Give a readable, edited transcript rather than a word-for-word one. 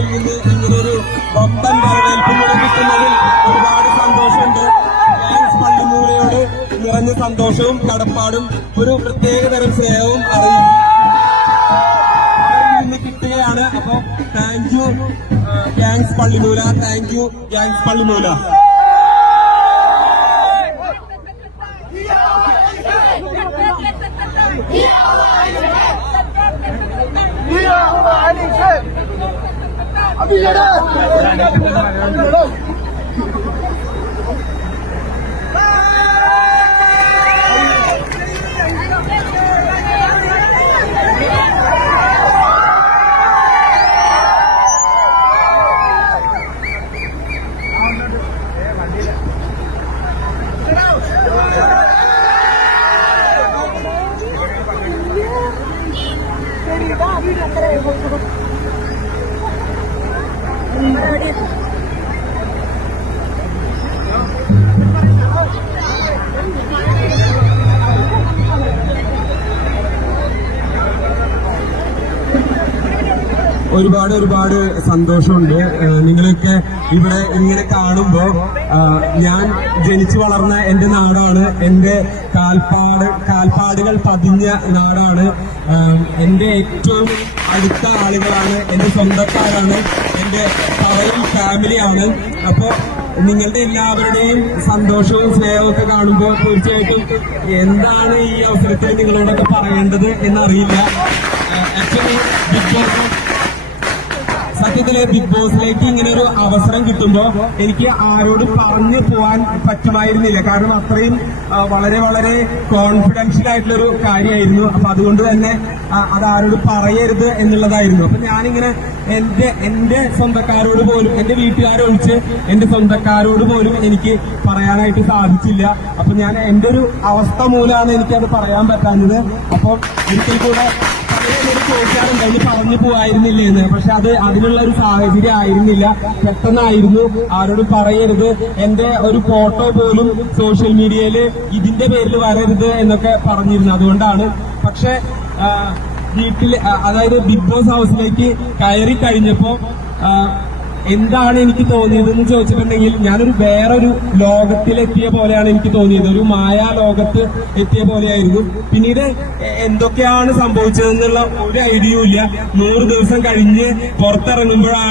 സിനിമയിൽ നിന്ന് ഇങ്ങനെയൊരു ഒത്തൻ വരവേൽപ്പ് കിട്ടുന്നതിൽ ഒരുപാട് സന്തോഷമുണ്ട്. ഗാങ്സ് പള്ളിമൂലയോട് നിറഞ്ഞ സന്തോഷവും കടപ്പാടും ഒരു പ്രത്യേകതരം സ്നേഹവും ഇന്ന് കിട്ടുകയാണ്. അപ്പൊ thank you gangs Pallimoola, thank you gangs Pallimoola. ഒരുപാട് സന്തോഷമുണ്ട്. നിങ്ങളൊക്കെ ഇവിടെ ഇങ്ങനെ കാണുമ്പോ ഞാൻ ജനിച്ചു വളർന്ന എന്റെ നാടാണ്, എന്റെ കാൽപ്പാടുകൾ പതിഞ്ഞ നാടാണ്, എന്റെ ഏറ്റവും അടുത്ത ആളുകളാണ്, എന്റെ സ്വന്തക്കാരാണ്, എന്റെ പറയും ഫാമിലിയാണ്. അപ്പോ നിങ്ങളുടെ എല്ലാവരുടെയും സന്തോഷവും സ്നേഹവും ഒക്കെ കാണുമ്പോൾ തീർച്ചയായിട്ടും എന്താണ് ഈ അവസരത്തിൽ നിങ്ങളോടൊക്കെ പറയേണ്ടത് എന്നറിയില്ല. ആക്ച്വലി സത്യത്തില് ബിഗ് ബോസിലേക്ക് ഇങ്ങനെ ഒരു അവസരം കിട്ടുമ്പോ എനിക്ക് ആരോടും പറഞ്ഞു പോവാൻ പറ്റുമായിരുന്നില്ല. കാരണം അത്രയും വളരെ കോൺഫിഡൻഷ്യൽ ആയിട്ടുള്ളൊരു കാര്യമായിരുന്നു. അപ്പൊ അതുകൊണ്ട് തന്നെ അത് ആരോടും പറയരുത് എന്നുള്ളതായിരുന്നു. അപ്പൊ ഞാനിങ്ങനെ എന്റെ സ്വന്തക്കാരോട് പോലും, എന്റെ വീട്ടുകാരൊഴിച്ച് എന്റെ സ്വന്തക്കാരോട് പോലും എനിക്ക് പറയാനായിട്ട് സാധിച്ചില്ല. അപ്പൊ ഞാൻ എന്റെ ഒരു അവസ്ഥ മൂലമാണ് എനിക്കത് പറയാൻ പറ്റാഞ്ഞത്. അപ്പോൾ ഒരിക്കൽ കൂടെ ചോദിക്കാറുണ്ട് അതിന് പറഞ്ഞു പോവായിരുന്നില്ലേ എന്ന്. പക്ഷെ അതിനുള്ള ഒരു സാഹചര്യം ആയിരുന്നില്ല, പെട്ടെന്നായിരുന്നു. ആരോടും പറയരുത്, എന്റെ ഒരു ഫോട്ടോ പോലും സോഷ്യൽ മീഡിയയില് ഇതിന്റെ പേരിൽ വരരുത് എന്നൊക്കെ പറഞ്ഞിരുന്നു. അതുകൊണ്ടാണ്. പക്ഷെ വീട്ടിൽ, അതായത് ബിഗ് ബോസ് ഹൗസിലേക്ക് കയറി കഴിഞ്ഞപ്പോ എന്താണ് എനിക്ക് തോന്നിയതെന്ന് ചോദിച്ചിട്ടുണ്ടെങ്കിൽ ഞാനൊരു വേറൊരു ലോകത്തിലെത്തിയ പോലെയാണ് എനിക്ക് തോന്നിയത്. ഒരു മായാ ലോകത്ത് എത്തിയ പോലെയായിരുന്നു. പിന്നീട് എന്തൊക്കെയാണ് സംഭവിച്ചതെന്നുള്ള ഒരു ഐഡിയയും ഇല്ല. 100 ദിവസം കഴിഞ്ഞ് പുറത്തിറങ്ങുമ്പോഴാണ്